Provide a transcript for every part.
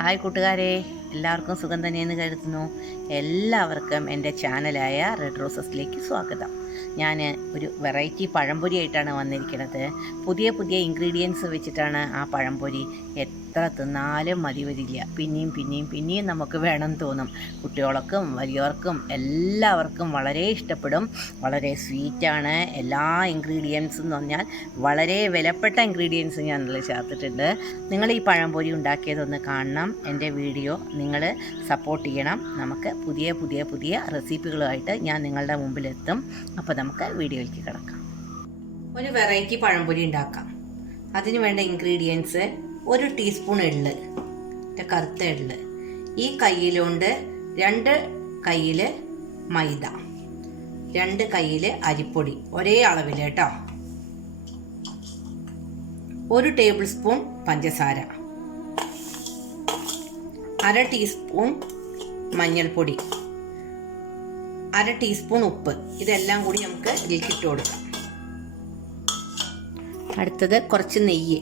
Hi കൂട്ടുകാരെ, എല്ലാവർക്കും സുഖം തന്നെയെന്ന് കരുതുന്നു. എല്ലാവർക്കും എൻ്റെ ചാനലായ റെഡ് റോസസിലേക്ക് സ്വാഗതം. ഞാൻ ഒരു വെറൈറ്റി പഴംപൊരി ആയിട്ടാണ് വന്നിരിക്കുന്നത്. പുതിയ പുതിയ ഇൻഗ്രീഡിയൻസ് വെച്ചിട്ടാണ് ആ പഴംപൊരി. എത്ര തിന്നാലും മതി വരില്ല. പിന്നെയും നമുക്ക് വേണം തോന്നും. കുട്ടികൾക്കും വലിയവർക്കും എല്ലാവർക്കും വളരെ ഇഷ്ടപ്പെടും. വളരെ സ്വീറ്റാണ്. എല്ലാ ഇൻഗ്രീഡിയൻസും എന്ന് പറഞ്ഞാൽ വളരെ വിലപ്പെട്ട ഇൻഗ്രീഡിയൻസ് ഞാൻ അതിൽ ചേർത്തിട്ടുണ്ട്. നിങ്ങൾ ഈ പഴംപൊരി ഉണ്ടാക്കിയതൊന്ന് കാണണം. എൻ്റെ വീഡിയോ നിങ്ങൾ സപ്പോർട്ട് ചെയ്യണം. നമുക്ക് പുതിയ റെസിപ്പികളുമായിട്ട് ഞാൻ നിങ്ങളുടെ മുമ്പിലെത്തും. അപ്പോൾ നമുക്ക് വീഡിയോയിലേക്ക് കിടക്കാം. ഒരു വെറൈറ്റി പഴംപൊരി ഉണ്ടാക്കാം. അതിന് വേണ്ട ഇൻഗ്രീഡിയൻസ്: 1 ടീസ്പൂൺ എള്ള്, കറുത്ത എള്ള്. ഈ കയ്യിലുണ്ട് 2 കയ്യിൽ മൈദ, 2 കയ്യിൽ അരിപ്പൊടി, ഒരേ അളവിൽ കേട്ടോ. 1 ടേബിൾ സ്പൂൺ പഞ്ചസാര, 1/2 ടീസ്പൂൺ മഞ്ഞൾപ്പൊടി, 1/2 ടീസ്പൂൺ ഉപ്പ്. ഇതെല്ലാം കൂടി നമുക്ക് ഇതിലേക്ക് ഇട്ട് കൊടുക്കാം. അടുത്തത് കുറച്ച് നെയ്യ്.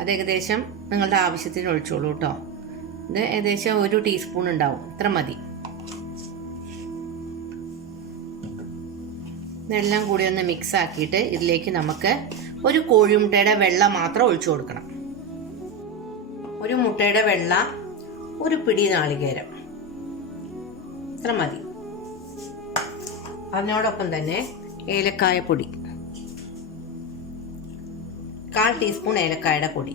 അത് ഏകദേശം നിങ്ങളുടെ ആവശ്യത്തിന് ഒഴിച്ചോളൂ കേട്ടോ. ഇത് ഏകദേശം 1 ടീസ്പൂൺ ഉണ്ടാവും, ഇത്ര മതി. ഇതെല്ലാം കൂടി ഒന്ന് മിക്സ് ആക്കിയിട്ട് ഇതിലേക്ക് നമുക്ക് ഒരു കോഴിമുട്ടയുടെ വെള്ള മാത്രം ഒഴിച്ചു കൊടുക്കണം. ഒരു മുട്ടയുടെ വെള്ള, ഒരു പിടി നാളികേരം, ഇത്ര മതി. അതിനോടൊപ്പം തന്നെ ഏലക്കായ പൊടി, 1/4 ടീസ്പൂൺ ഏലക്കായുടെ പൊടി.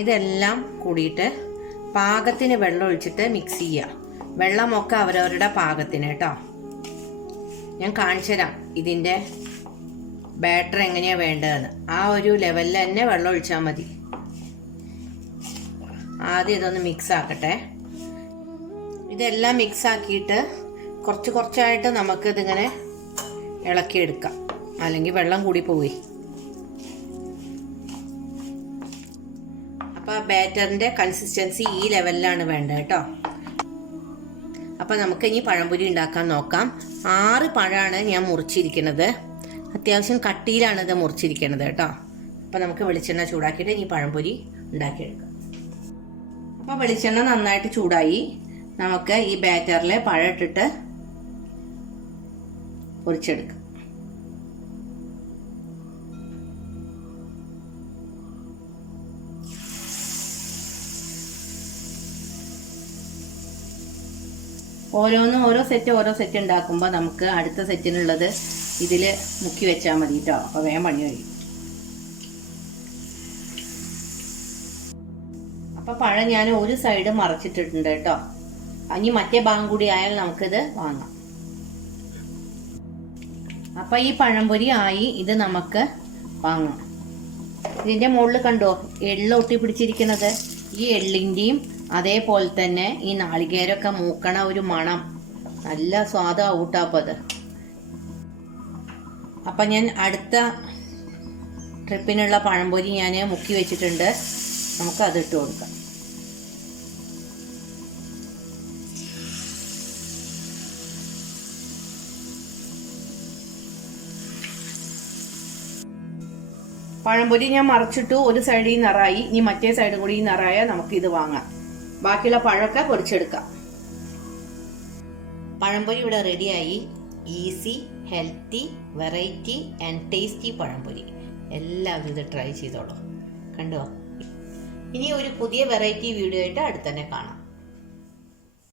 ഇതെല്ലാം കൂടിയിട്ട് പാകത്തിന് വെള്ളം ഒഴിച്ചിട്ട് മിക്സ് ചെയ്യുക. വെള്ളമൊക്കെ അവരവരുടെ പാകത്തിന് കേട്ടോ. ഞാൻ കാണിച്ചു തരാം ഇതിൻ്റെ ബാറ്റർ എങ്ങനെയാണ് വേണ്ടതെന്ന്. ആ ഒരു ലെവലിൽ തന്നെ വെള്ളം ഒഴിച്ചാൽ മതി. ആദ്യം ഇതൊന്ന് മിക്സ് ആക്കട്ടെ. ഇതെല്ലാം മിക്സ് ആക്കിയിട്ട് കുറച്ചായിട്ട് നമുക്കിതിങ്ങനെ ഇളക്കിയെടുക്കാം, അല്ലെങ്കിൽ വെള്ളം കൂടി പോയി. അപ്പോൾ ബാറ്ററിൻ്റെ കൺസിസ്റ്റൻസി ഈ ലെവലിലാണ് വേണ്ടത് കേട്ടോ. അപ്പോൾ നമുക്ക് ഇനി പഴംപൊരി ഉണ്ടാക്കാൻ നോക്കാം. 6 പഴമാണ് ഞാൻ മുറിച്ചിരിക്കുന്നത്. അത്യാവശ്യം കട്ടിയിലാണ് ഇത് മുറിച്ചിരിക്കുന്നത് കേട്ടോ. അപ്പോൾ നമുക്ക് വെളിച്ചെണ്ണ ചൂടാക്കിയിട്ട് ഇനി പഴംപൊരി ഉണ്ടാക്കിയെടുക്കാം. അപ്പോൾ വെളിച്ചെണ്ണ നന്നായിട്ട് ചൂടായി. നമുക്ക് ഈ ബാറ്ററിൽ പഴം ഇട്ടിട്ട് പൊരിച്ചെടുക്കാം. ഓരോ സെറ്റ് ഉണ്ടാക്കുമ്പോൾ നമുക്ക് അടുത്ത സെറ്റിനുള്ളത് ഇതിൽ മുക്കി വെച്ചാൽ മതി കേട്ടോ. അപ്പോൾ വേഗം പണി കഴിയും. അപ്പോൾ പഴം ഞാൻ ഒരു സൈഡ് മറച്ചിട്ടിട്ടുണ്ട് കേട്ടോ. ഇനി മറ്റേ ഭാഗം കൂടി ആയാൽ നമുക്കിത് വാങ്ങാം. അപ്പോൾ ഈ പഴംപൊരി ആയി. ഇത് നമുക്ക് വാങ്ങാം. ഇതിൻ്റെ മുകളിൽ കണ്ടോ എള്ള് ഒട്ടി പിടിച്ചിരിക്കുന്നത്? ഈ എള്ളിൻ്റെയും അതേപോലെ തന്നെ ഈ നാളികേരമൊക്കെ മൂക്കണ ഒരു മണം, നല്ല സ്വാദാവും കേട്ടോ. അപ്പോൾ അത് അപ്പം ഞാൻ അടുത്ത ട്രിപ്പിനുള്ള പഴംപൊരി ഞാൻ മുക്കി വെച്ചിട്ടുണ്ട്. നമുക്ക് അത് ഇട്ട് കൊടുക്കാം. പഴംപൊരി ഞാൻ മറിച്ചിട്ടു. ഒരു സൈഡിൽ നിറയായി. ഇനി മറ്റേ സൈഡ് കൂടി നിറയാൽ നമുക്ക് ഇത് വാങ്ങാം. ബാക്കിയുള്ള പഴമൊക്കെ പൊരിച്ചെടുക്കാം. പഴംപൊരി ഇവിടെ റെഡിയായി. Easy, healthy, variety and tasty pazhampori. എല്ലാവരും ഇത് ട്രൈ ചെയ്തോളൂ. കണ്ടോ? ഇനി ഒരു പുതിയ വെറൈറ്റി വീഡിയോ ആയിട്ട് അടുത്ത് തന്നെ കാണാം.